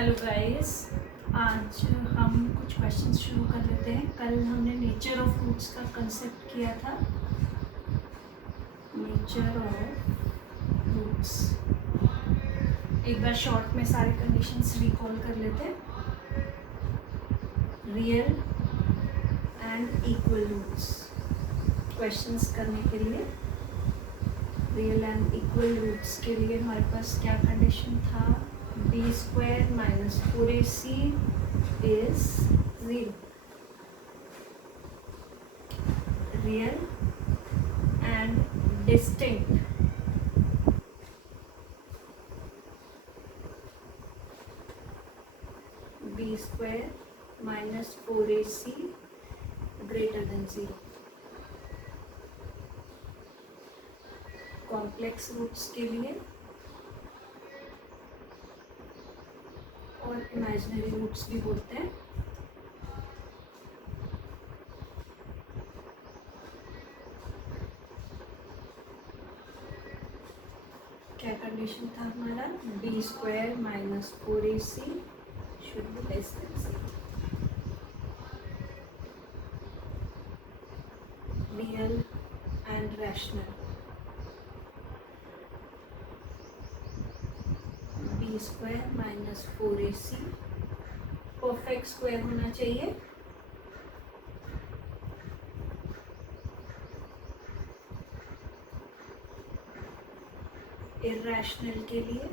Hello guys, आज हम कुछ क्वेश्चंस शुरू कर लेते हैं। कल हमने नेचर ऑफ रूट्स का कंसेप्ट किया था। नेचर ऑफ रूट्स एक बार शॉर्ट में सारे कंडीशंस रिकॉल कर लेते हैं। Real and equal roots questions करने के लिए, रियल एंड इक्वल रूट्स के लिए हमारे पास क्या कंडीशन था? b square minus 4ac is 0. Real and distinct. b square minus 4ac greater than 0. Complex roots के लिए और इमेजिनरी रूट्स भी बोलते हैं। क्या कंडीशन था हमारा? b square minus 4ac should be less than 0. Real and rational. b square minus 4ac perfect square होना चाहिए। इर्रेशनल के लिए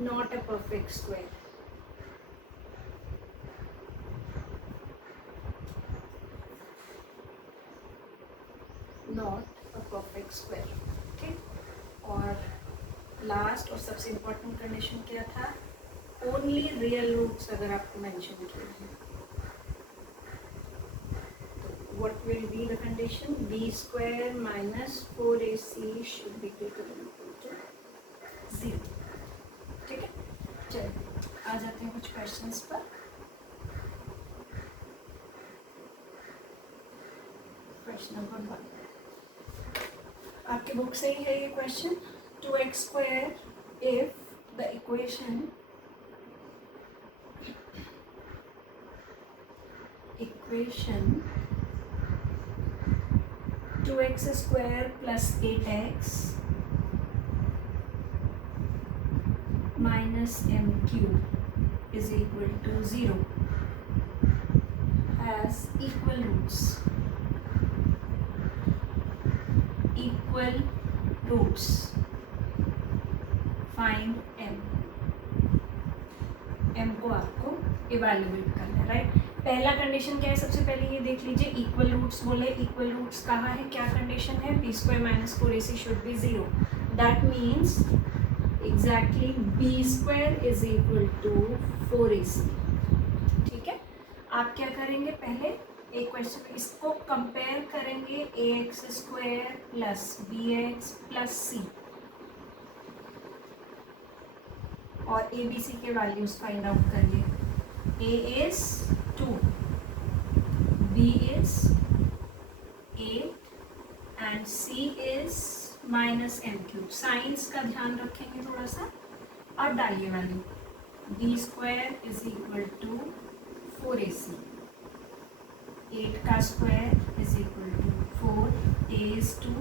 not a perfect square. Not a perfect square. ठीक। और लास्ट और सबसे इम्पोर्टेंट कंडीशन क्या था? ओनली रियल रूट्स अगर आपको मेंशन किए हैं तो what will be the condition? b square minus 4ac should be greater than equal to 0. ठीक है, चलिए आ जाते हैं कुछ क्वेश्चंस पर। क्वेश्चन नंबर 1 आपके बुक से ही है ये question. 2x square if the equation 2x square plus 8x minus m cube is equal to 0 has equal roots. Equal roots. Find m. m को आपको इवेल्युएट करना है, राइट? पहला कंडीशन क्या है? सबसे पहले ये देख लीजिए, इक्वल रूट्स बोले। इक्वल रूट्स कहाँ है? क्या कंडीशन है? b square minus 4ac should B 0. That means exactly b square is equal to 4ac. ठीक है, आप क्या करेंगे? पहले एक क्वेश्चन इसको कंपेयर करेंगे ax square plus bx plus c और abc के वैल्यूज फाइंड आउट करिए। a is 2, b is 8 and c is minus M cube. Signs का ध्यान रखेंगे थोड़ा सा। अब डालिए value. b square is equal to 4ac, 8 का square is equal to 4, a is 2,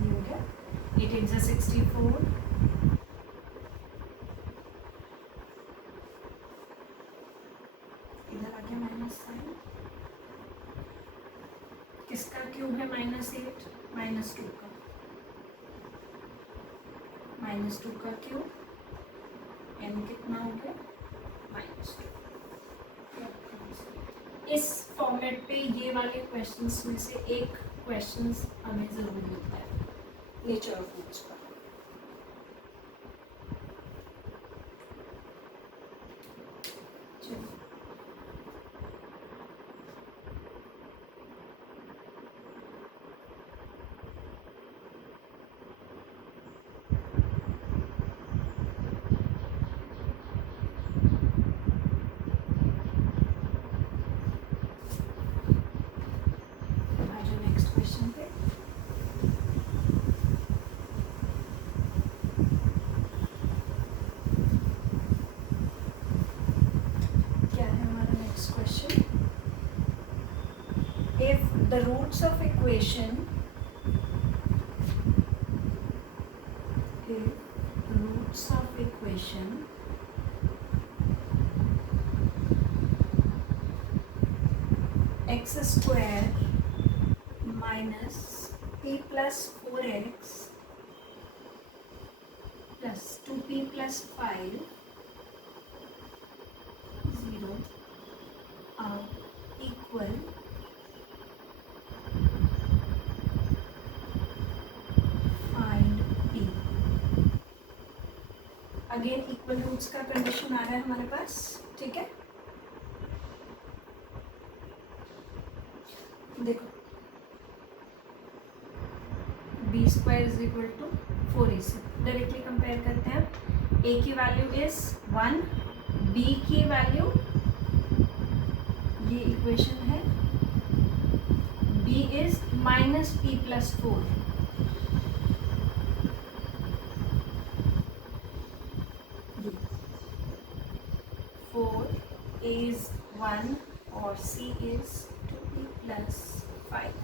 हो गया 8 8 जा 64, इधर आ गया माइनस साइन। किसका क्यूब है? -8 -2 का, -2 का क्यूब। m कितना हो गया? -2। इस फॉर्मेट पे ये वाले क्वेश्चंस में से एक क्वेश्चंस हमें जरूर मिलता है नेचर ऑफ रूट्स का। the roots of equation x square minus p plus 4x plus 2p plus 5 0 are equal find p. Again equal roots का कंडीशन आ रहा है हमारे पास, ठीक है। देखो B square is equal to 4ac, directly compare करते हैं। a की वैल्यू इज 1, b की वैल्यू, ये इक्वेशन है, b is minus p plus 4, a is 1 और c is 2p plus 5,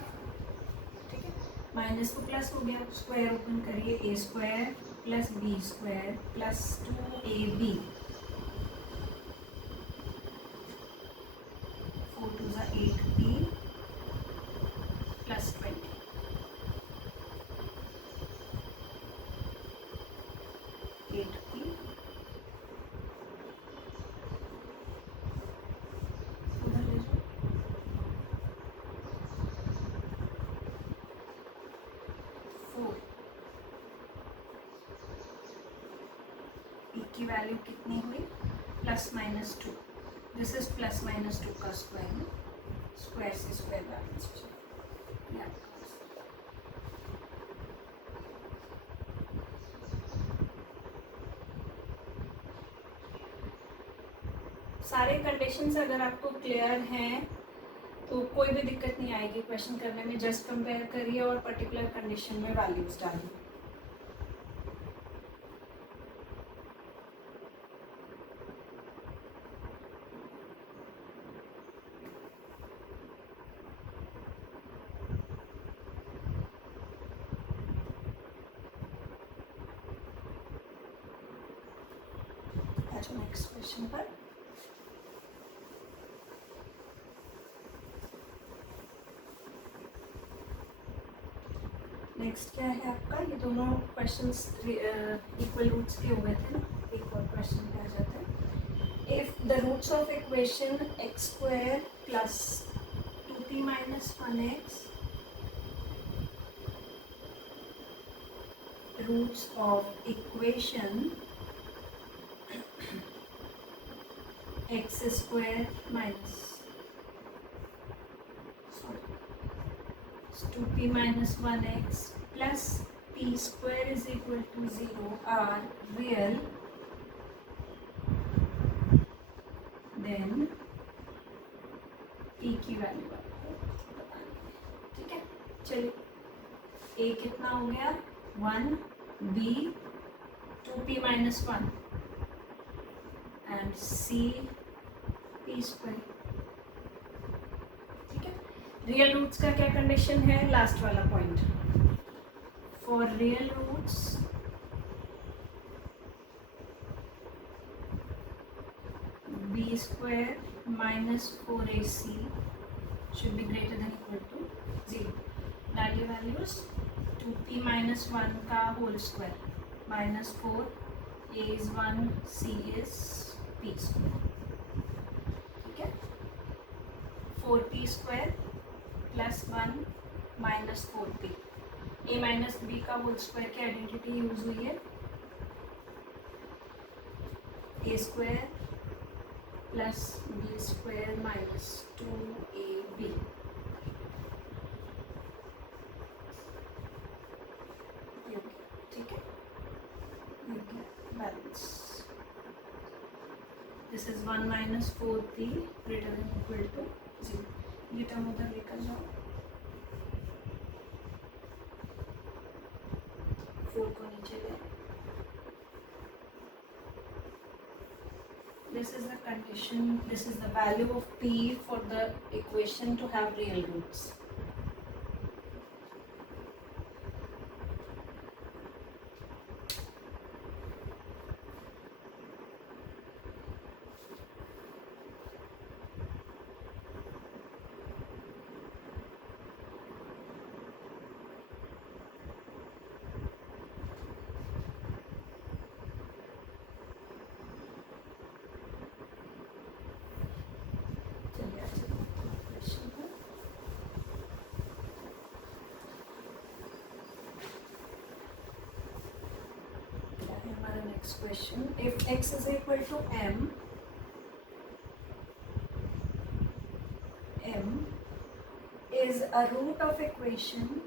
ठीक है। माइनस को प्लस हो गया, स्क्वायर ओपन करिए, a square plus b square plus 2ab, 4 2 ज़ा 8p प्लस 20, 8p की वैल्यू कितनी हुई, plus minus 2, this is plus minus 2 का स्क्वायर में, स्क्वायर से स्क्वायर बैलेंस हो जाए। सारे कंडीशंस अगर आपको क्लियर हैं तो कोई भी दिक्कत नहीं आएगी क्वेश्चन करने में, जस्ट कंपेयर करिए और पर्टिकुलर कंडीशन में वैल्यूज डालिए। नेक्स्ट क्वेश्चन पर नेक्स्ट क्या है आपका, ये दोनों क्वेश्चंस इक्वल रूट्स के हुए थे ना, एक और क्वेश्चन पे आ जाता है। If the roots of equation X square plus 2p minus 1x roots of equation X square minus 2p minus 1x plus p square is equal to 0 are real, then p की value आपको बतानी है, ठीक है। चलिए a कितना हो गया 1, b 2p minus 1 and c p square, real roots का क्या कंडीशन है, लास्ट वाला point, for real roots B square minus 4ac should be greater than equal to 0। डालिए वैल्यूज, 2p माइनस 1 का whole square minus 4, a is 1, c is p square, ठीक है। 4p square plus 1 minus 4p, a minus b का whole square की identity use हुई है, a square plus b square minus 2ab, ठीक है, balance, this is 1 minus 4p greater than equal to 0, ये term उधर लेकर जाओ, 4 को नीचे ले, this is the condition, this is the value of p for the equation to have real roots, next question. If x is equal to m is a root of equation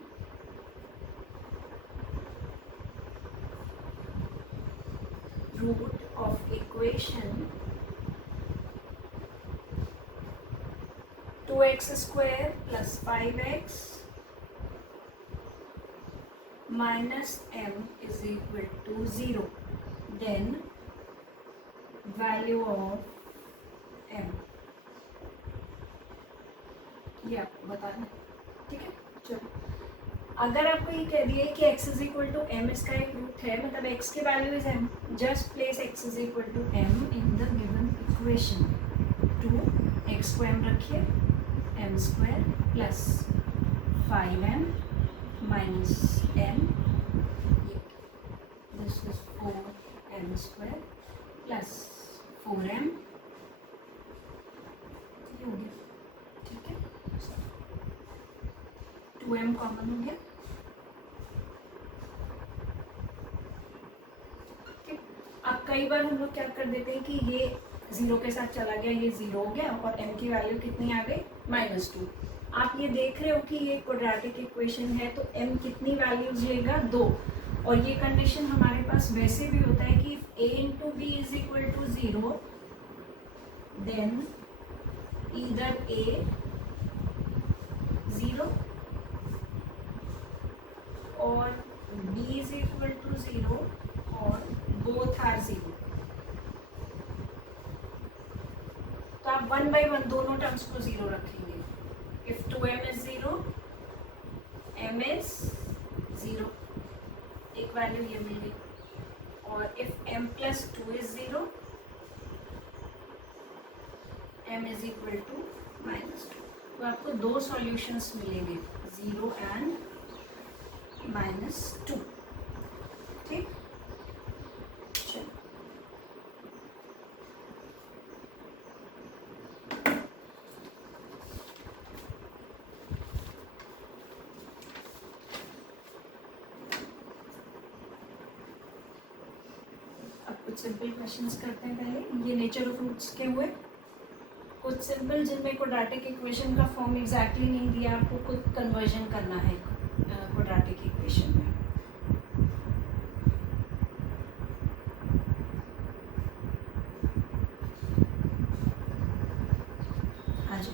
root of equation 2x square plus 5x minus m is equal to 0, then value of m, ये आपको बताना है, ठीक है। चलो, अगर आपको ये कह दिया कि x is equal to m इसका एक रूट है, मतलब x की value is m, just place x is equal to m in the given equation. 2x को m रखिए, m square plus 5m minus m, this is 4m square plus 4m, ये हो गया, ठीक है। 2m कॉमन हो गया, ठीक। अब कई बार हम लोग क्या कर देते हैं कि ये 0 के साथ चला गया, ये 0 हो गया और m की वैल्यू कितनी आ गई, -2। आप ये देख रहे हो कि ये क्वाड्रेटिक इक्वेशन है तो m कितनी वैल्यूज लेगा, 2। और ये कंडीशन हमारे पास वैसे भी होता है कि if a into b is equal to 0 then either a 0 और b is equal to 0 और both are 0। तो आप 1 by 1 दोनों टर्म्स को 0 रखेंगे। If 2m is 0, m is 0, एक वैल्यू ये मिल गई। और if m plus 2 is 0, m is equal to -2। तो आपको दो सॉल्यूशंस मिलेंगे, 0 एंड -2, ठीक। चलो, अब कुछ सिंपल क्वेश्चंस करते हैं। पहले ये नेचर ऑफ रूट्स के हुए, कुछ सिंपल जिनमें क्वाड्रेटिक इक्वेशन का फॉर्म एग्जैक्टली नहीं दिया, आपको खुद कन्वर्जन करना है क्वाड्रेटिक इक्वेशन में। हाँ जी,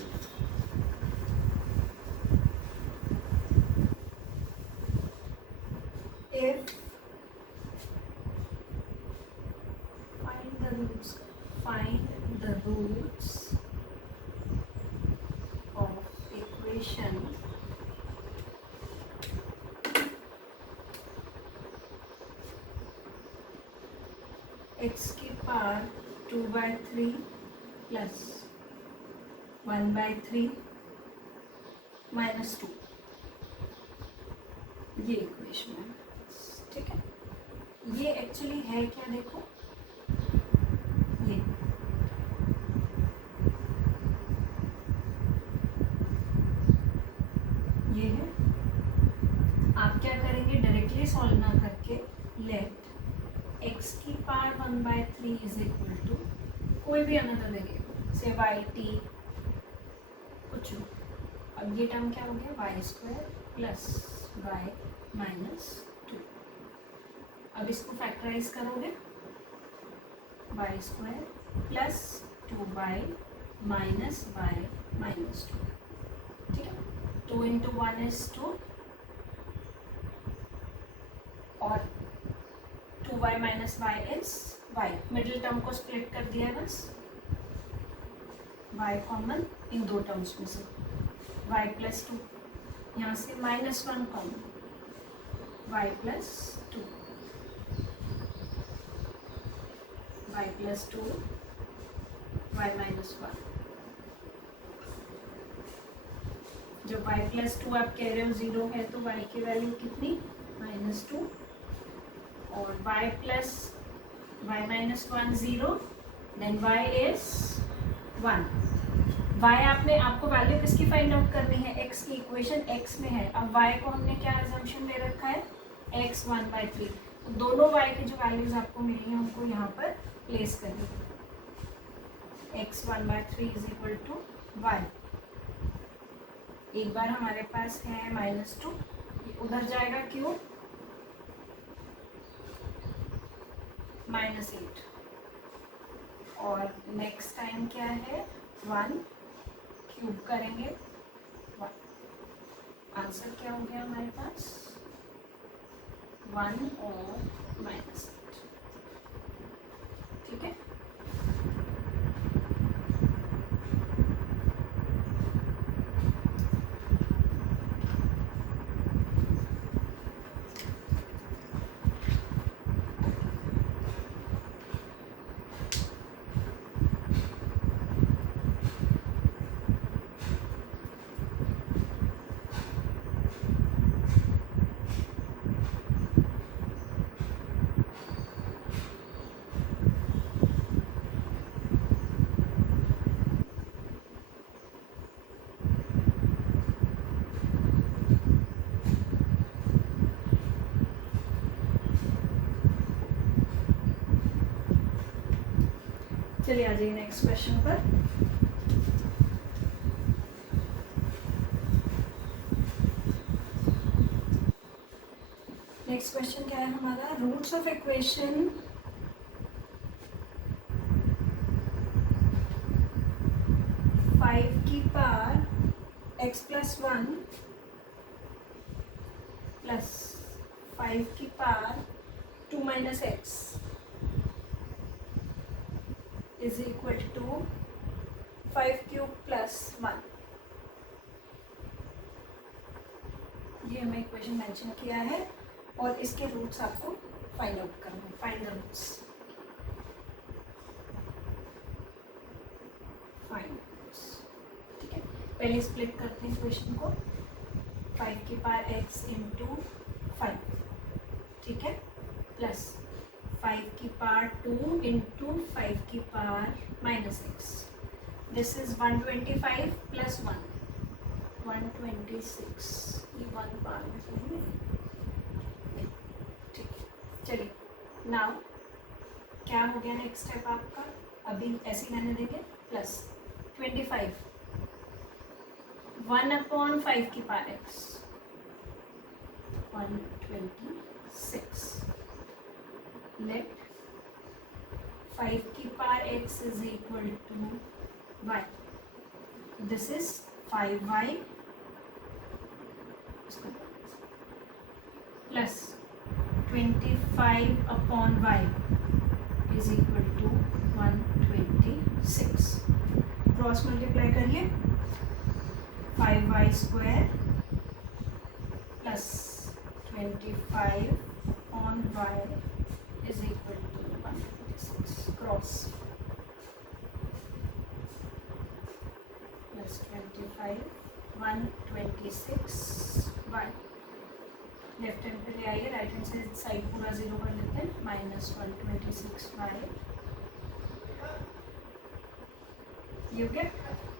if find the roots of equation x की पावर 2/3 प्लस 1/3 -2, ये इक्वेशन है, ठीक है। ये एक्चुअली है क्या, देखो ये है। आप क्या करेंगे, डायरेक्टली सॉल्व ना करके लेट x की पावर 1/3 इज इक्वल टू कोई भी अनदर वेरिएबल, से y t कुछ भी। अब ये टर्म क्या हो गया, y² प्लस y -2। अब इसको फैक्टराइज करोगे, y² plus 2y minus y -2, ठीक है। 2 into 1 is 2 और 2y minus y is y। Middle term को स्प्लिट कर दिया है बस, y कॉमन इन दो टर्म्स में से, y प्लस 2, यहाँ से -1 common, y plus 2, y plus 2, y minus 1। जब y प्लस 2 आप कह रहे हो 0 है तो y की वैल्यू कितनी, -2, और y plus y minus 1 0, then y is 1। y आपको वैल्यू किसकी फाइंड आउट करनी है, x की। इक्वेशन x में है। अब y को हमने क्या एजम्पशन ले रखा है, x 1/3। तो दोनों y की जो वैल्यूज आपको मिली हैं उनको यहाँ पर प्लेस करिए। x1/3 is equal to y। एक बार हमारे पास है -2, उधर जाएगा क्यों, -8, और नेक्स्ट टाइम क्या है 1 क्यूब करेंगे 1। आंसर क्या हो गया हमारे पास 1 और -8। ठीक है, चलिए आ जाइए नेक्स्ट क्वेश्चन पर। नेक्स्ट क्वेश्चन क्या है हमारा, रूट्स ऑफ इक्वेशन 5 की पावर x + 1 प्लस 5 की power 2 - x is equal to 5³ + 1। ये हमें इक्वेशन मेंशन किया है और इसके रूट्स आपको फाइंड आउट करना है। फाइंड द रूट्स, ठीक है। पहले स्प्लिट करते हैं इक्वेशन को, 5 की पावर x इंटू 5, ठीक है, प्लस 5 की पावर 2 इंटू 5 की पावर -x। This is 125 + 1 126। ये 1 पावर में करेंगे, ठीक है। चलिए नाउ क्या हो गया नेक्स्ट स्टेप आपका, अभी ऐसे ही रहने देंगे, प्लस 25 1/5 की पावर x 126। लेट 5 की power x is equal to y। This is 5y plus 25/y is equal to 126। Cross multiply करिए, 5y² plus 25/y is equal to 126। Cross plus 25 126y। Left hand पे ले आइए, right hand side पूरा 0 कर लेते हैं, -126y। ये हो गया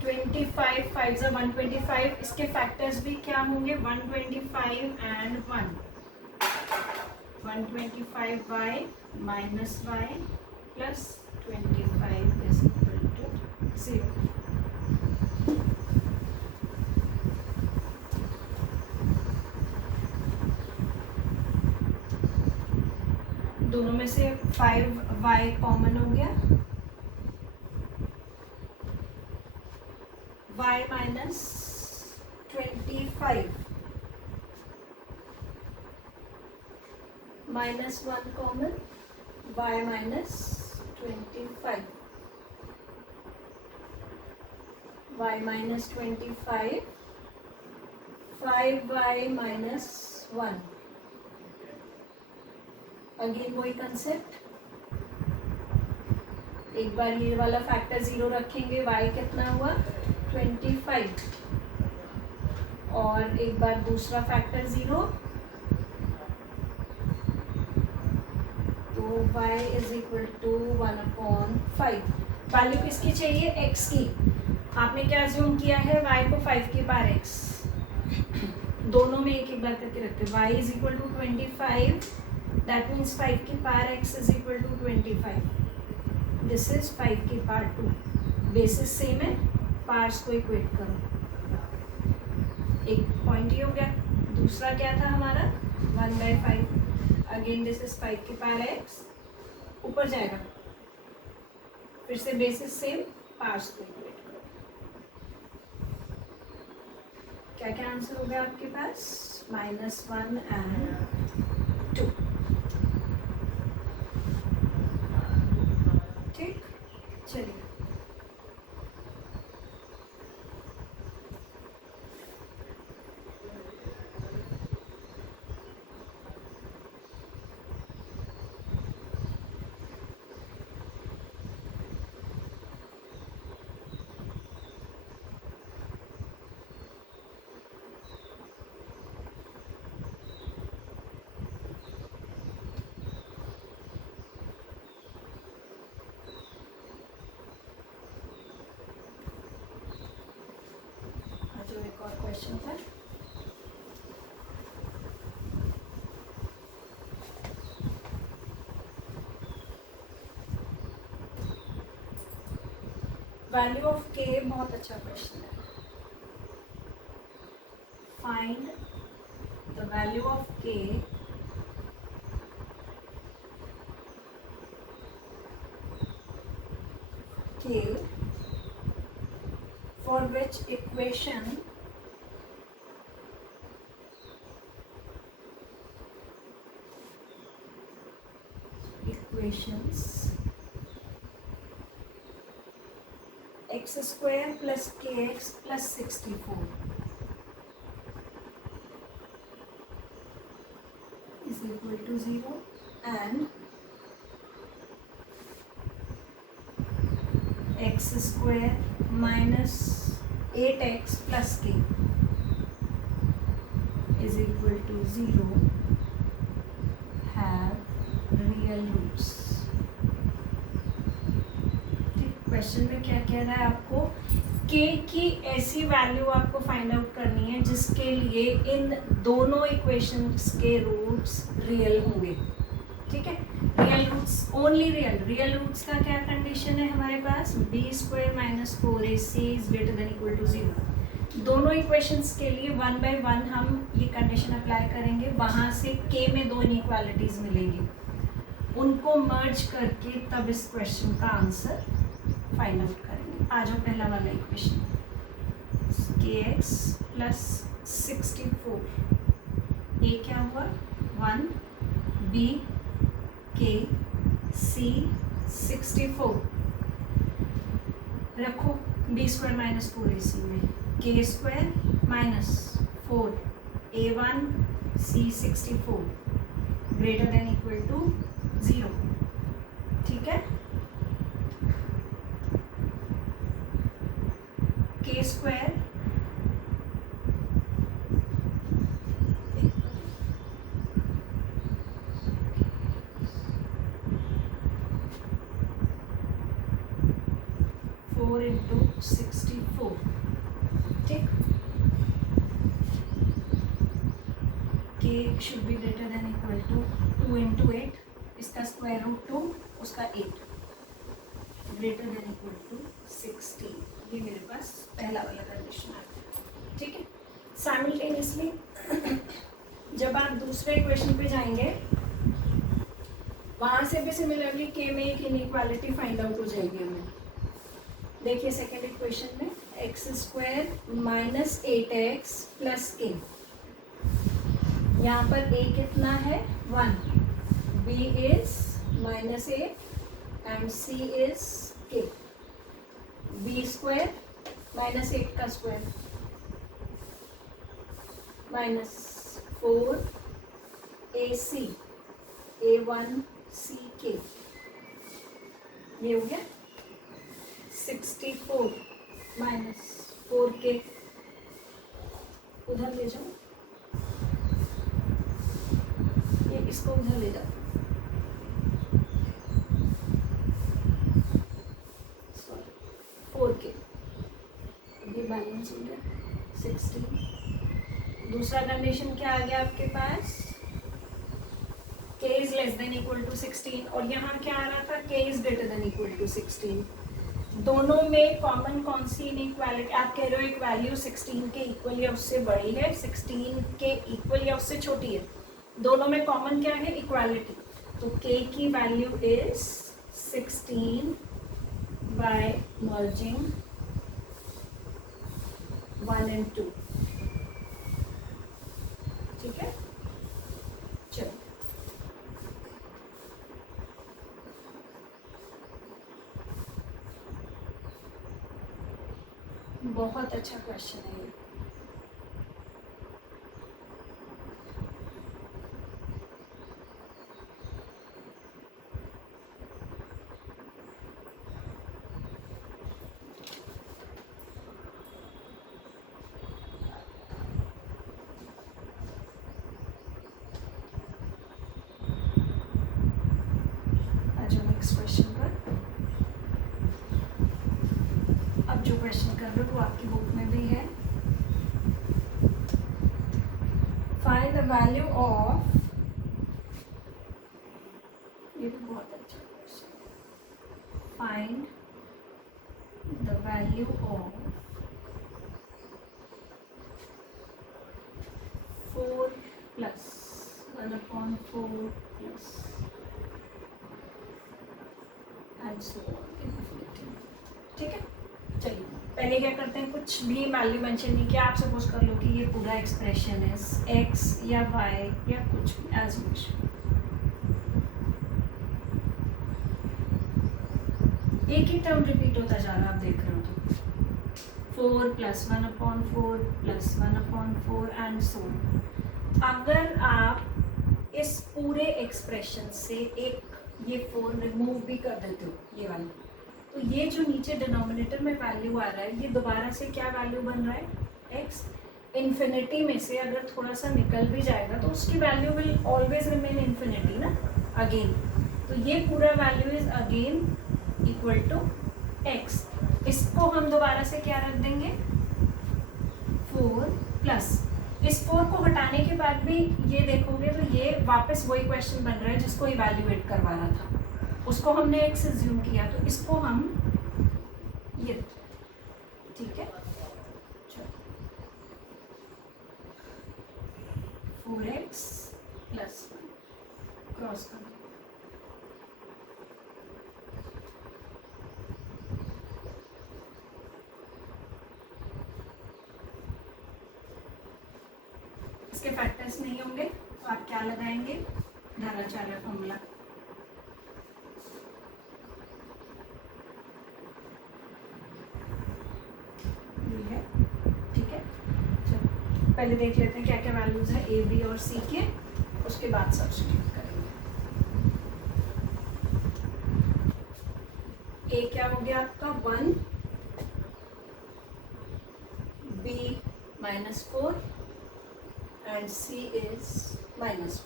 25 5 × 125। इसके फैक्टर्स भी क्या होंगे, 125 and 1 125y - y plus 25 is equal to 0। दोनों में से 5y कॉमन हो गया, y - 25 -1 common, y - 25 y - 25 5y - 1। Again वही कंसेप्ट, एक बार ये वाला फैक्टर 0 रखेंगे, y कितना हुआ 25, और एक बार दूसरा फैक्टर 0, तो y is equal to 1/5। Value किसकी चाहिए, x की। आपने क्या अज्यूम किया है, y को 5 की पावर x। दोनों में एक एक बार करके रखते हैं, y is equal to 25 that means 5 की power x is equal to 25. This is 5 की पावर 2. बेसिस सेम है, पार्ट्स को इक्वेट करो. एक पॉइंट ये हो गया. दूसरा क्या था हमारा 1/5. अगेन दिस इज 5 की पावर x, ऊपर जाएगा, फिर से बेसिस सेम, पार्ट्स को इक्वेट करो. क्या क्या आंसर हो गया आपके पास? -1 and 2. ठीक, चलिए. जो एक और क्वेश्चन था. वैल्यू ऑफ k बहुत अच्छा क्वेश्चन है. Find the value of k for which equations x square plus kx plus 64 is equal to 0 and x square minus 8x plus k is equal to 0 have real roots. Question में क्या कह रहा है आपको? k की ऐसी value आपको find out करनी है जिसके लिए इन दोनों इक्वेशंस के रूट्स रियल होंगे. ठीक है, real roots, only real roots का क्या कंडीशन है हमारे पास? b² - 4ac is greater than equal to 0. दोनों इक्वेशंस के लिए 1/1 हम ये कंडीशन अप्लाई करेंगे. वहाँ से k में दो इनइक्वालिटीज मिलेंगी, उनको मर्ज करके तब इस क्वेश्चन का आंसर फाइंड आउट करेंगे. आ जाओ पहला वाला इक्वेशन, kx plus 64. a क्या हुआ? 1, b k c 64 रखो b² - 4ac में, k² minus 4 a1 c 64 greater than equal to 0. ठीक है, k² 4 into 64. ठीक, k should be greater than equal to 2 into 8. इसका स्क्वायर रूट 2, उसका 8, ग्रेटर देन इक्वल टू 16. ये मेरे पास पहला वाला कंडीशन आ गया. ठीक है, साइमल्टेनियसली जब आप दूसरे इक्वेशन पे जाएंगे वहाँ से भी सिमिलरली k में एक इनइक्वालिटी फाइंड आउट हो जाएगी हमें. देखिए सेकेंड इक्वेशन में x² minus 8x plus k, यहाँ पर a कितना है? 1, b is -8 and c is k. b² -8 का square minus 4 ac a1 c k, ये हो गया 64 minus 4k. उधर ले जाओ, ये इसको उधर ले जाओ. सॉरी 4k, ये बैलेंस हो गया 16. दूसरा कंडीशन क्या आ गया आपके पास? k is less than equal to 16 और यहाँ क्या आ रहा था k is greater than equal to 16. दोनों में कॉमन कौन सी इनइक्वालिटी? आप कह रहे हो एक वैल्यू 16 के इक्वल या उससे बड़ी है, 16 के इक्वल या उससे छोटी है. दोनों में कॉमन क्या है? इक्वालिटी. तो k की value is 16 by merging 1 and 2. ठीक है, चलो. बहुत अच्छा क्वेश्चन है ये. नेक्स्ट क्वेश्चन पर. अब जो क्वेश्चन कर रहे हो वो आपकी बुक में भी है. फाइंड द वैल्यू ऑफ, ये भी बहुत अच्छा question. Find the value of 4 plus 1/4 plus and so on infinity. ठीक है, चलिए पहले क्या करते हैं, कुछ भी वैल्यू मेंशन नहीं किया. आप सपोज कर लो कि ये पूरा एक्सप्रेशन है x या y या कुछ एज विश. एक ही टर्म रिपीट होता जा रहा है, आप देख रहे हो. तो 4 plus 1/4 plus 1/4 and so on. अगर आप इस पूरे एक्सप्रेशन से एक ये 4 रिमूव भी कर देते हो, ये वाला, तो ये जो नीचे डिनोमिनेटर में वैल्यू आ रहा है, ये दोबारा से क्या वैल्यू बन रहा है? x. इन्फिनिटी में से अगर थोड़ा सा निकल भी जाएगा तो उसकी value will always remain infinity ना, अगेन. तो ये पूरा value is again equal to x. इसको हम दोबारा से क्या रख देंगे? 4 प्लस. इस 4 को हटाने के बाद भी ये देखोगे तो ये वापस वही क्वेश्चन बन रहा है जिसको इवैल्यूएट करवा रहा था. उसको हमने x अज्यूम किया, तो इसको हम ये, ठीक है, 4x प्लस 1 क्रॉस कर. इसके फैक्टर्स नहीं होंगे तो आप क्या लगाएंगे? धाराचार्य फॉर्मूला. ठीक है, चलो पहले देख लेते हैं क्या क्या वैल्यूज है ए बी और सी के, उसके बाद सब्स्टिट्यूट करेंगे. ए क्या हो गया आपका? 1, बी -4 एंड सी इज -1.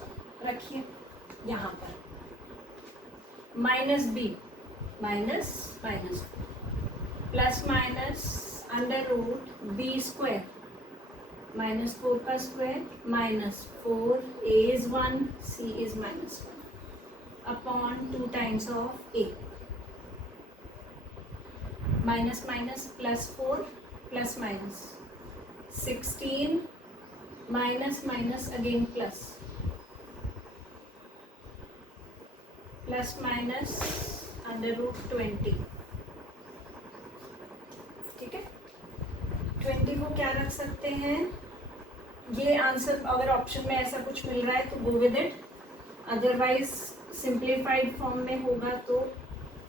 रखिए यहाँ पर. Minus B minus minus plus minus under root B square -4 का square -4. A is 1, C is -1 upon 2 times of A. Minus minus plus 4 plus minus 16 minus minus again plus plus minus under root 20. ठीक है, 20 को क्या रख सकते हैं? ये answer अगर ऑप्शन में ऐसा कुछ मिल रहा है तो go with it, otherwise simplified form में होगा तो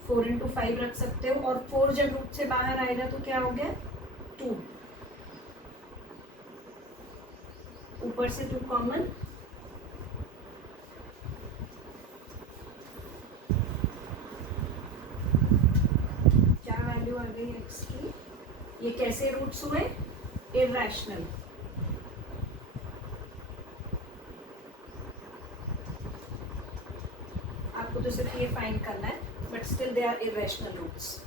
4 into 5 रख सकते हो. और 4 जब रूट से बाहर आएगा तो क्या हो गया? 2. ऊपर से 2 कॉमन. क्या वैल्यू आ गई x की? ये कैसे रूट्स हुए? इरैशनल. आपको तो सिर्फ ये फाइंड करना है, but still they are irrational roots.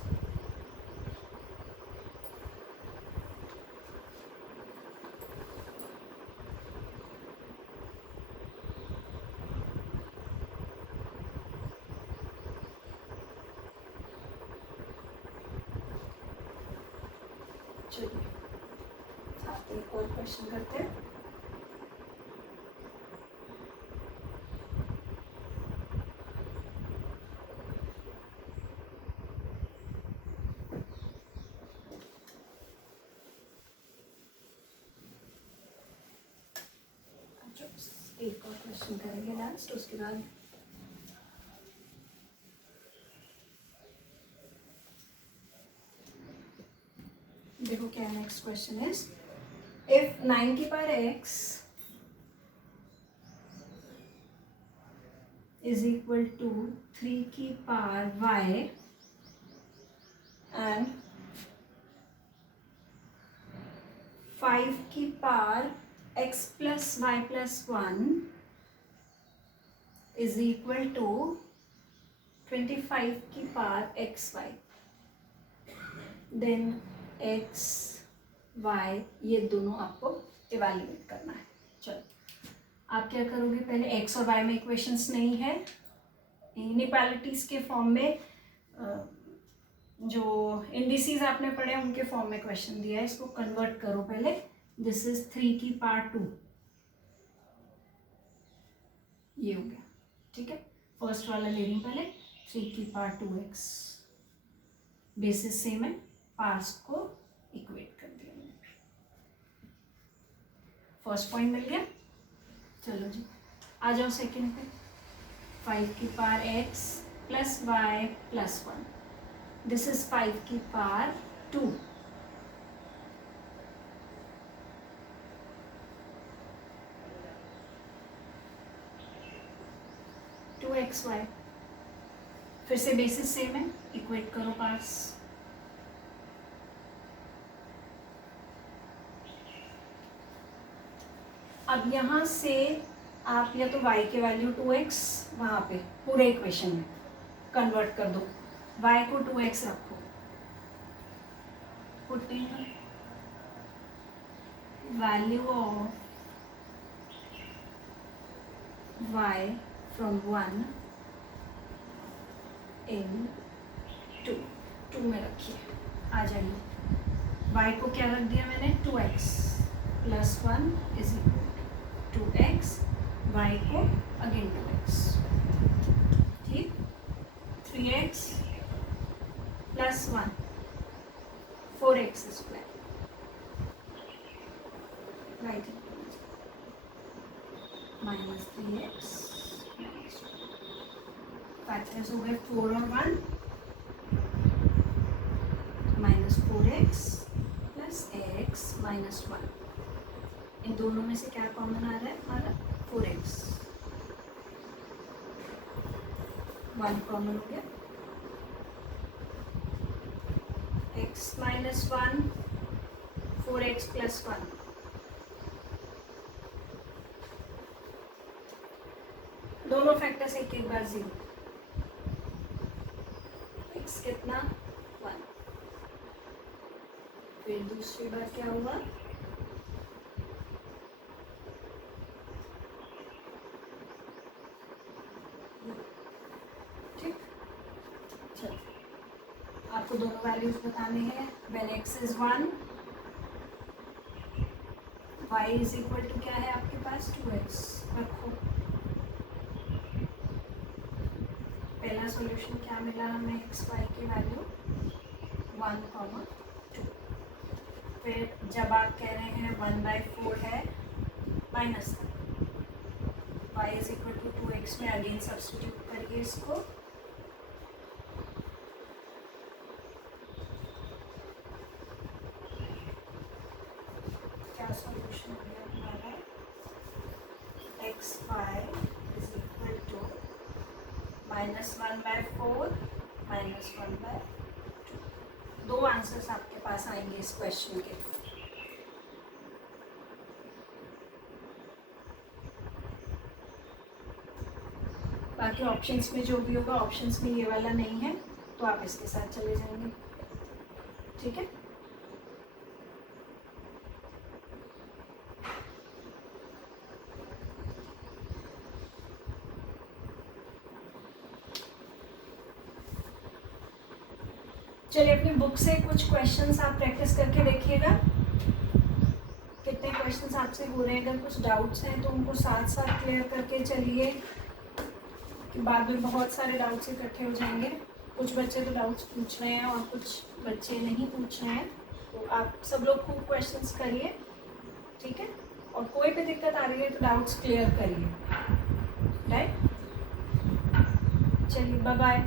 चलिए साथ ही एक और क्वेश्चन करते हैं. एक और क्वेश्चन करेंगे लास्ट, उसके बाद देखो क्या नेक्स्ट क्वेश्चन इज, इफ 9 की power x is equal to 3 की पावर y and 5 की power x plus y plus 1 is equal to 25 की power xy, then x y ये दोनों आपको इवेल्युएट करना है. चलो आप क्या करोगे, पहले x और y में इक्वेशंस नहीं है, इनइक्वालिटीज के फॉर्म में जो इंडिसेस आपने पढ़े उनके फॉर्म में क्वेश्चन दिया है, इसको कन्वर्ट करो पहले. दिस इज 3 की पावर 2, ये हो गया. ठीक है, फर्स्ट वाला ले रही हूँ पहले, 3 की पावर 2x, बेसिस सेम है, पार्ट्स को इक्वेट कर दिया मैंने. फर्स्ट पॉइंट मिल गया. चलो जी आ जाओ सेकंड पे. 5 की power x plus Y plus 1, this is 5 की पावर 2. xy, फिर से बेसिस सेम है, इक्वेट करो पार्ट्स. अब यहाँ से आप या तो y के वैल्यू 2x वहाँ पे पूरे इक्वेशन में कन्वर्ट कर दो, y को 2x रखो, putting value of y from 1 इन 2 में रखिए. आ जाइए, y को क्या रख दिया मैंने, 2x plus 1 is equal 2x, y को अगेन 2x. ठीक, 3x plus 1 4x square, right, minus 3x, factors हो गए 4 और 1, minus 4x plus x minus 1. इन दोनों में से क्या कॉमन आ रहा है हमारा, 4x, 1 कॉमन हो गया, x माइनस 1 4x प्लस 1, दोनों फैक्टर्स एक एक बार 0, x कितना 1, फिर दूसरी बार क्या हुआ, ठीक. चलो आपको दोनों वैल्यूज बताने हैं. When x is 1, y is equal to क्या है आपके पास, 2x रखो. पहला सॉल्यूशन क्या मिला हमें, x y की वैल्यू 1,2. फिर जब आप कह रहे हैं 1/4 है minus, y is equal to 2x में अगेन सब्स्टिट्यूट करिए इसको. क्या सॉल्यूशन हो गया हमारा, xy is equal to minus 1/4 minus 1/2. दो आंसर्स आपके पास आएंगे इस क्वेश्चन के. बाकी ऑप्शंस में जो भी होगा, ऑप्शंस में ये वाला नहीं है तो आप इसके साथ चले जाएंगे. ठीक है, चलिए अपनी बुक से कुछ क्वेश्चंस आप प्रैक्टिस करके देखिएगा, कितने क्वेश्चंस आपसे हो रहे हैं। अगर कुछ डाउट्स हैं तो उनको साथ साथ क्लियर करके चलिए, कि बाद में बहुत सारे डाउट्स इकट्ठे हो जाएंगे। कुछ बच्चे तो डाउट्स पूछ रहे हैं और कुछ बच्चे नहीं पूछ रहे हैं, तो आप सब लोग खूब क्वेश्चंस करिए, ठीक है। और कोई भी दिक्कत आ रही है तो डाउट्स क्लियर करिए, राइट। चलिए बाय बाय।